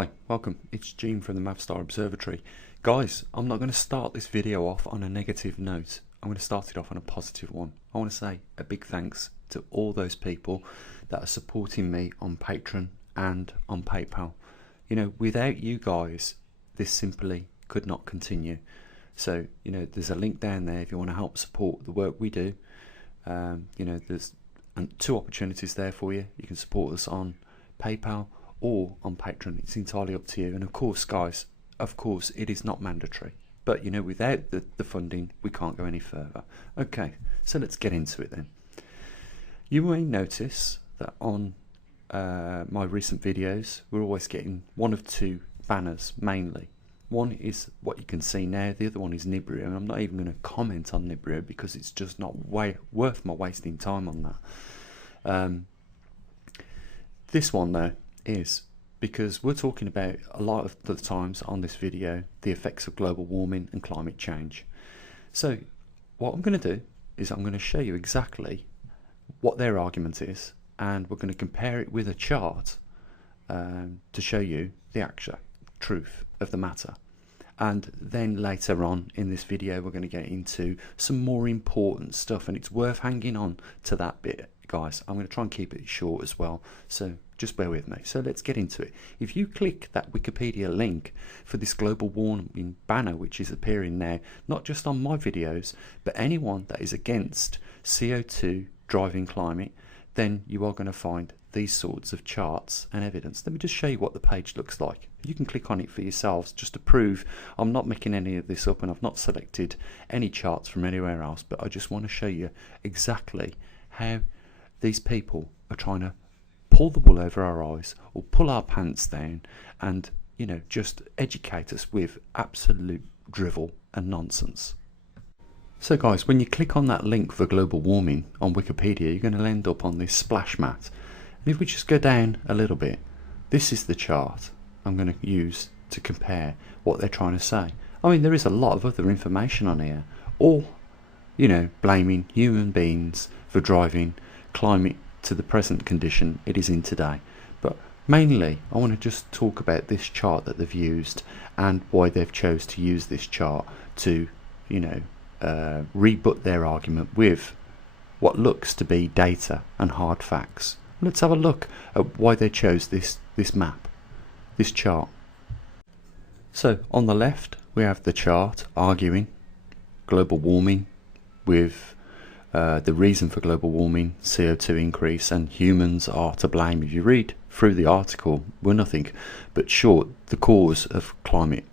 Hi, welcome. It's Gene from the Mavestar Observatory. Guys, I'm not going to start this video off on a negative note. I'm going to start it off on a positive one. I want to say a big thanks to all those people that are supporting me on Patreon and on PayPal. You know, without you guys, this simply could not continue. So, you know, there's a link down there if you want to help support the work we do. You know, there's two opportunities there for you. You can support us on PayPal or on Patreon. It's entirely up to you. And of course, guys, of course, it is not mandatory. But, you know, without the funding, we can't go any further. Okay, so let's get into it then. You may notice that on my recent videos, we're always getting one of two banners, mainly. One is what you can see now, the other one is nibiru, and I'm not even going to comment on nibiru because it's just not worth my wasting time on that. This one though is because we're talking about a lot of the times on this video the effects of global warming and climate change. So what I'm going to do is I'm going to show you exactly what their argument is, and we're going to compare it with a chart to show you the actual truth of the matter. And then later on in this video we're going to get into some more important stuff, and it's worth hanging on to that bit, guys. I'm going to try and keep it short as well, so just bear with me. So let's get into it. If you click that Wikipedia link for this global warming banner, which is appearing now, not just on my videos, but anyone that is against CO2 driving climate, then you are going to find these sorts of charts and evidence. Let me just show you what the page looks like. You can click on it for yourselves just to prove I'm not making any of this up, and I've not selected any charts from anywhere else, but I just want to show you exactly how these people are trying to pull the wool over our eyes or pull our pants down and, you know, just educate us with absolute drivel and nonsense. So guys, when you click on that link for global warming on Wikipedia, you're going to end up on this splash mat. And if we just go down a little bit, this is the chart I'm going to use to compare what they're trying to say. I mean, there is a lot of other information on here, all, you know, blaming human beings for driving climate to the present condition it is in today. But mainly I want to just talk about this chart that they've used and why they've chose to use this chart to, you know, rebut their argument with what looks to be data and hard facts. Let's have a look at why they chose this map, this chart. So on the left we have the chart arguing global warming with the reason for global warming, CO2 increase, and humans are to blame. If you read through the article, we're nothing but short the cause of climate.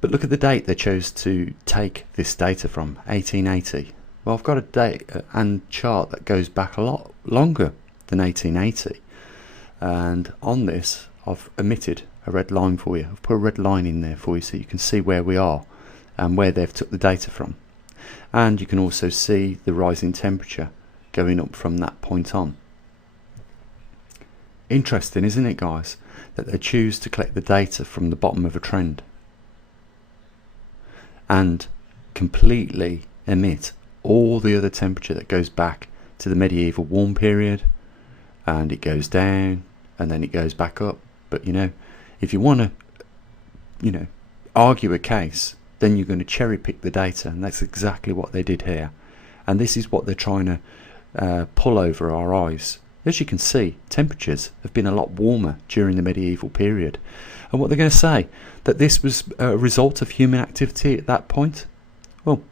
But look at the date they chose to take this data from, 1880. Well, I've got a date and chart that goes back a lot longer than 1880, and on this I've omitted a red line for you. I've put a red line in there for you so you can see where we are and where they've took the data from. And you can also see the rising temperature going up from that point on. Interesting, isn't it, guys, that they choose to collect the data from the bottom of a trend and completely omit all the other temperature that goes back to the medieval warm period, and it goes down and then it goes back up. But, you know, if you want to, you know, argue a case, then you're going to cherry pick the data, and that's exactly what they did here. And this is what they're trying to pull over our eyes. As you can see, temperatures have been a lot warmer during the medieval period. And what they're going to say, that this was a result of human activity at that point? Well,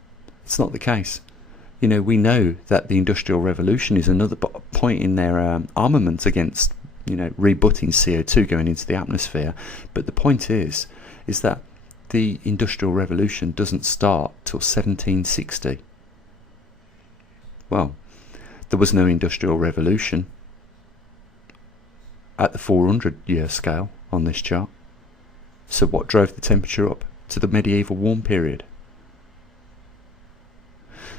it's not the case. You know, we know that the Industrial Revolution is another point in their armament against, you know, rebutting CO2 going into the atmosphere. But the point is that the Industrial Revolution doesn't start till 1760. Well, there was no Industrial Revolution at the 400-year scale on this chart. So what drove the temperature up to the medieval warm period?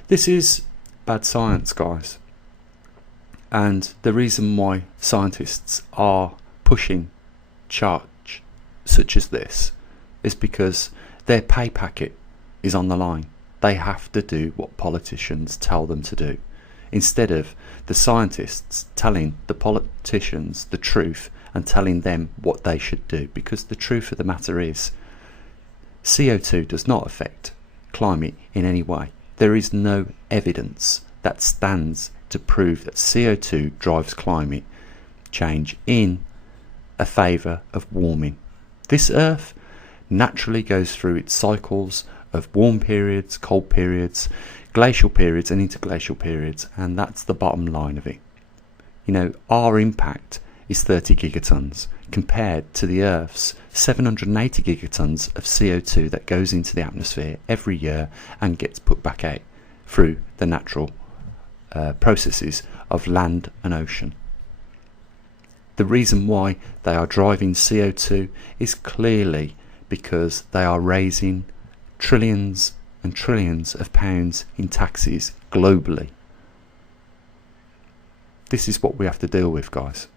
This is bad science, guys. And the reason why scientists are pushing charts such as this is because their pay packet is on the line. They have to do what politicians tell them to do. instead of the scientists telling the politicians the truth and telling them what they should do. Because the truth of the matter is, CO2 does not affect climate in any way. There is no evidence that stands to prove that CO2 drives climate change in a favour of warming. This Earth naturally goes through its cycles of warm periods, cold periods, glacial periods and interglacial periods, and that's the bottom line of it. You know, our impact is 30 gigatons compared to the Earth's 780 gigatons of CO2 that goes into the atmosphere every year and gets put back out through the natural processes of land and ocean. The reason why they are driving CO2 is clearly because they are raising trillions and trillions of pounds in taxes globally. This is what we have to deal with, guys.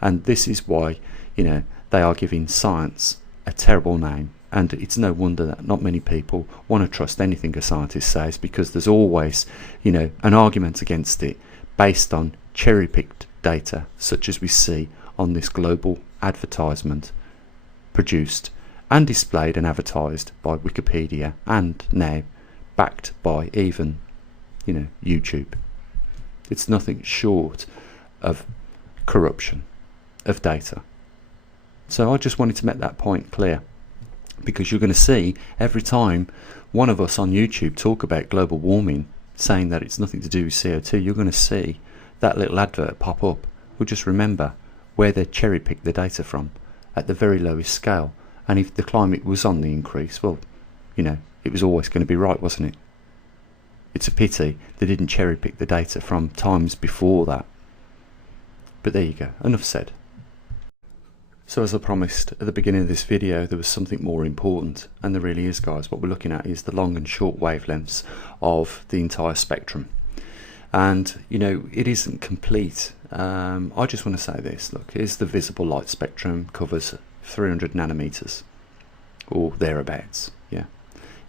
And this is why, you know, they are giving science a terrible name. And it's no wonder that not many people want to trust anything a scientist says, because there's always, you know, an argument against it based on cherry-picked data, such as we see on this global advertisement produced and displayed and advertised by Wikipedia, and now backed by even, you know, YouTube. It's nothing short of corruption of data. So I just wanted to make that point clear, because you're going to see every time one of us on YouTube talk about global warming, saying that it's nothing to do with CO2, you're going to see that little advert pop up. Well, just remember where they cherry pick the data from at the very lowest scale. And if the climate was on the increase, well, you know, it was always going to be right, wasn't it? It's a pity they didn't cherry pick the data from times before that. But there you go, enough said. So as I promised at the beginning of this video, there was something more important, and there really is, guys. What we're looking at is the long and short wavelengths of the entire spectrum. And, you know, it isn't complete. I just want to say this. Look, here's the visible light spectrum, covers 300 nanometers or thereabouts. Yeah,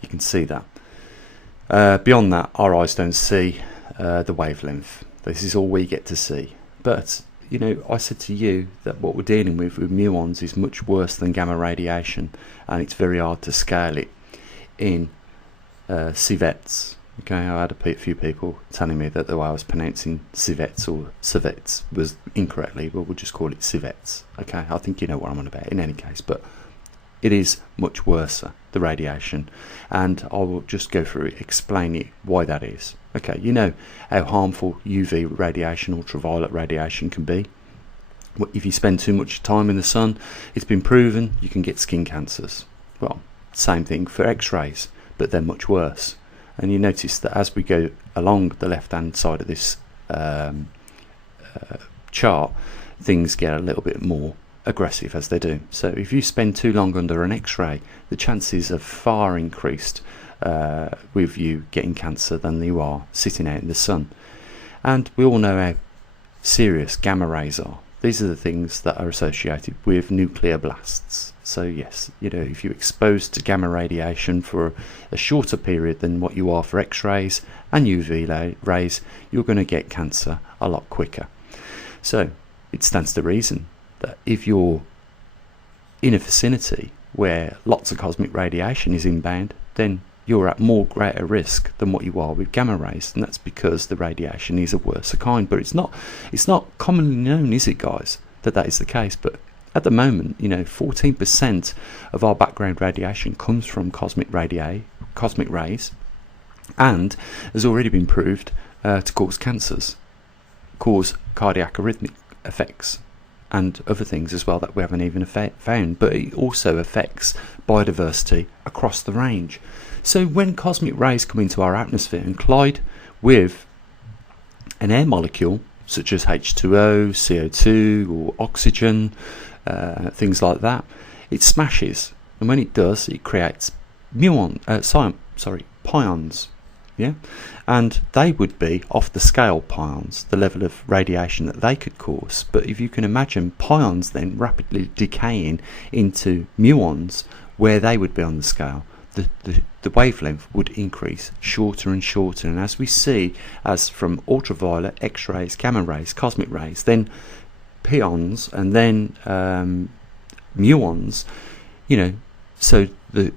you can see that. Beyond that, our eyes don't see the wavelength. This is all we get to see. But, you know, I said to you that what we're dealing with muons is much worse than gamma radiation, and it's very hard to scale it in civets. Okay, I had a few people telling me that the way I was pronouncing civets or civets was incorrectly. Well, we'll just call it civets. Okay, I think you know what I'm on about in any case, but it is much worse, the radiation, and I will just go through it, explain it, why that is. Okay, you know how harmful UV radiation, ultraviolet radiation can be. If you spend too much time in the sun, it's been proven you can get skin cancers. Well, same thing for X-rays, but they're much worse. And you notice that as we go along the left-hand side of this chart, things get a little bit more aggressive as they do. So if you spend too long under an X-ray, the chances are far increased with you getting cancer than you are sitting out in the sun. And we all know how serious gamma rays are. These are the things that are associated with nuclear blasts. So yes, you know, if you're exposed to gamma radiation for a shorter period than what you are for X-rays and UV rays, you're going to get cancer a lot quicker. So it stands to reason that if you're in a vicinity where lots of cosmic radiation is inbound, then you're at more greater risk than what you are with gamma rays, and that's because the radiation is a worse kind. But it's not commonly known, is it, guys, that is the case? But at the moment, you know, 14% of our background radiation comes from cosmic rays, and has already been proved to cause cancers, cause cardiac arrhythmic effects, and other things as well that we haven't even found. But it also affects biodiversity across the range. So when cosmic rays come into our atmosphere and collide with an air molecule such as H2O, CO2 or oxygen, things like that, it smashes, and when it does, it creates pions. Yeah, and they would be off the scale pions, the level of radiation that they could cause. But if you can imagine pions then rapidly decaying into muons, where they would be on the scale, the wavelength would increase shorter and shorter, and as we see, as from ultraviolet, X-rays, gamma rays, cosmic rays, then pions, and then muons, so the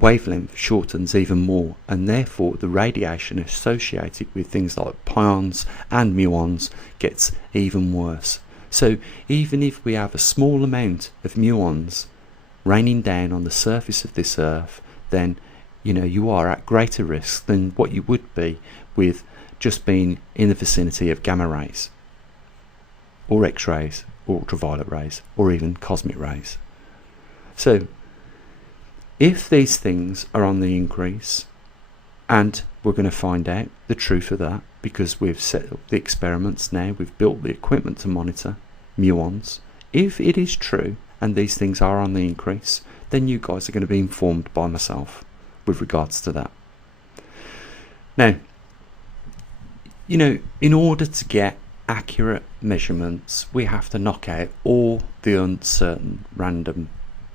wavelength shortens even more, and therefore the radiation associated with things like pions and muons gets even worse. So even if we have a small amount of muons raining down on the surface of this earth, then you are at greater risk than what you would be with just being in the vicinity of gamma rays or X-rays or ultraviolet rays or even cosmic rays. So if these things are on the increase, and we're going to find out the truth of that because we've set up the experiments now, we've built the equipment to monitor muons, if it is true and these things are on the increase, then you guys are going to be informed by myself with regards to that. Now, in order to get accurate measurements, we have to knock out all the random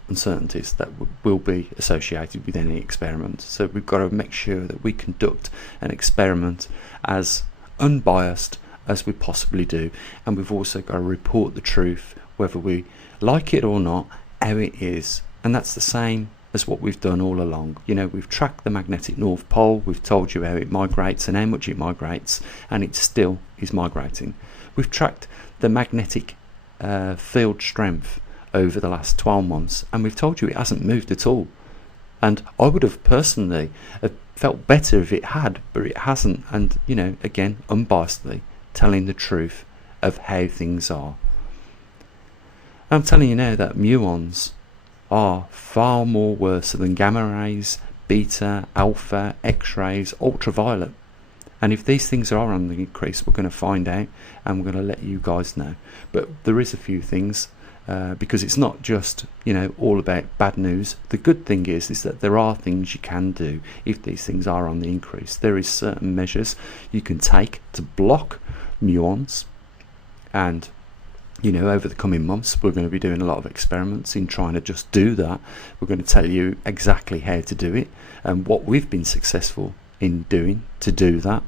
uncertainties that will be associated with any experiment. So we've got to make sure that we conduct an experiment as unbiased as we possibly do, and we've also got to report the truth, whether we like it or not, how it is. And that's the same as what we've done all along. We've tracked the magnetic North Pole, we've told you how it migrates and how much it migrates, and it still is migrating. We've tracked the magnetic field strength over the last 12 months, and we've told you it hasn't moved at all. And I would have personally felt better if it had, but it hasn't. And again, unbiasedly telling the truth of how things are. I'm telling you now that muons are far more worse than gamma rays, beta, alpha, X-rays, ultraviolet. And if these things are on the increase, we're going to find out, and we're going to let you guys know. But there is a few things, because it's not just all about bad news. The good thing is that there are things you can do if these things are on the increase. There is certain measures you can take to block muons, and over the coming months we're going to be doing a lot of experiments in trying to just do that. We're going to tell you exactly how to do it and what we've been successful in doing to do that.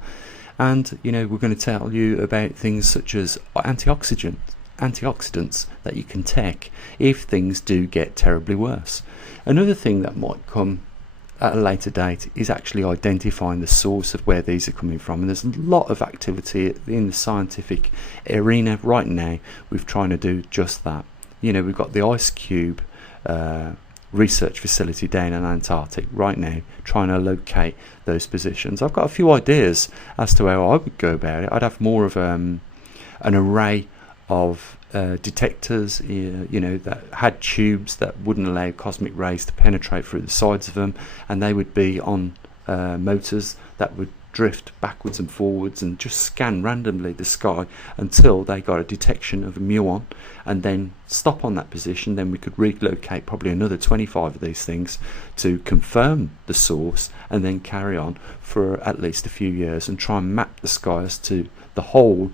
And we're going to tell you about things such as antioxidants that you can take if things do get terribly worse. Another thing that might come at a later date is actually identifying the source of where these are coming from, and there's a lot of activity in the scientific arena right now with trying to do just that. We've got the Ice Cube research facility down in Antarctic right now trying to locate those positions. I've got a few ideas as to how I would go about it. I'd have more of an array of detectors, that had tubes that wouldn't allow cosmic rays to penetrate through the sides of them, and they would be on motors that would drift backwards and forwards and just scan randomly the sky until they got a detection of a muon, and then stop on that position. Then we could relocate probably another 25 of these things to confirm the source, and then carry on for at least a few years and try and map the skies to the whole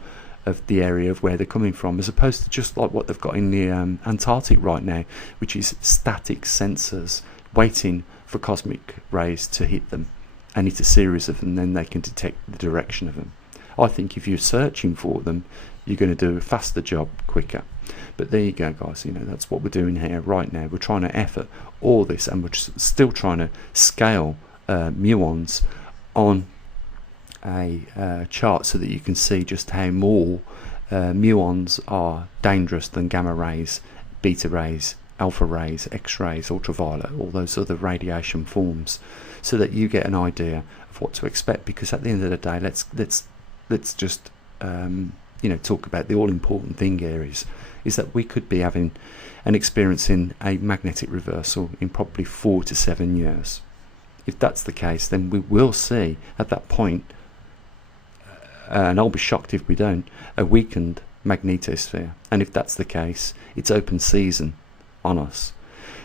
of the area of where they're coming from, as opposed to just like what they've got in the Antarctic right now, which is static sensors waiting for cosmic rays to hit them, and it's a series of them, then they can detect the direction of them. I think if you're searching for them, you're going to do a faster job quicker. But there you go, guys. That's what we're doing here right now. We're trying to effort all this, and we're still trying to scale muons on a chart so that you can see just how more muons are dangerous than gamma rays, beta rays, alpha rays, X-rays, ultraviolet, all those other radiation forms, so that you get an idea of what to expect. Because at the end of the day, let's just talk about the all-important thing here is that we could be having and experiencing a magnetic reversal in probably 4 to 7 years. If that's the case, then we will see at that point, and I'll be shocked if we don't, a weakened magnetosphere. And if that's the case, it's open season on us.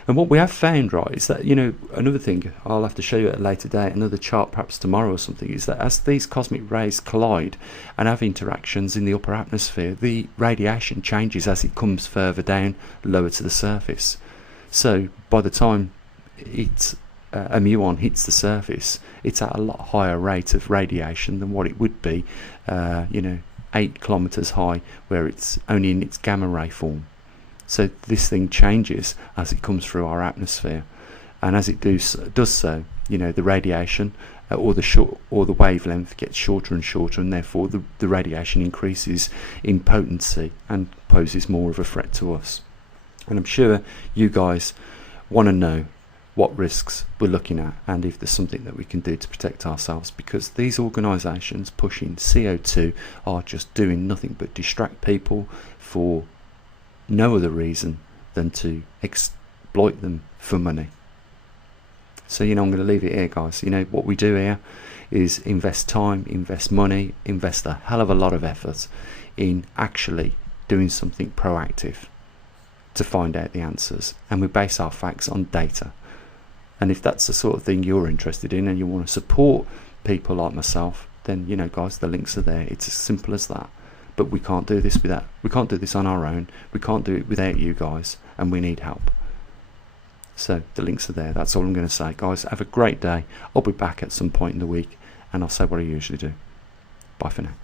And what we have found, right, is that, another thing I'll have to show you at a later date, another chart perhaps tomorrow or something, is that as these cosmic rays collide and have interactions in the upper atmosphere, the radiation changes as it comes further down, lower to the surface. So by the time it a muon hits the surface, it's at a lot higher rate of radiation than what it would be, 8 kilometers high, where it's only in its gamma ray form. So this thing changes as it comes through our atmosphere, and as it does so, the radiation or the wavelength gets shorter and shorter, and therefore the radiation increases in potency and poses more of a threat to us. And I'm sure you guys want to know what risks we're looking at and if there's something that we can do to protect ourselves, because these organisations pushing CO2 are just doing nothing but distract people for no other reason than to exploit them for money. So I'm going to leave it here, guys. What we do here is invest time, invest money, invest a hell of a lot of effort in actually doing something proactive to find out the answers, and we base our facts on data. And if that's the sort of thing you're interested in and you want to support people like myself, then guys, the links are there. It's as simple as that. But we can't do this on our own. We can't do it without you guys, and we need help. So the links are there. That's all I'm going to say, guys. Have a great day. I'll be back at some point in the week, and I'll say what I usually do. Bye for now.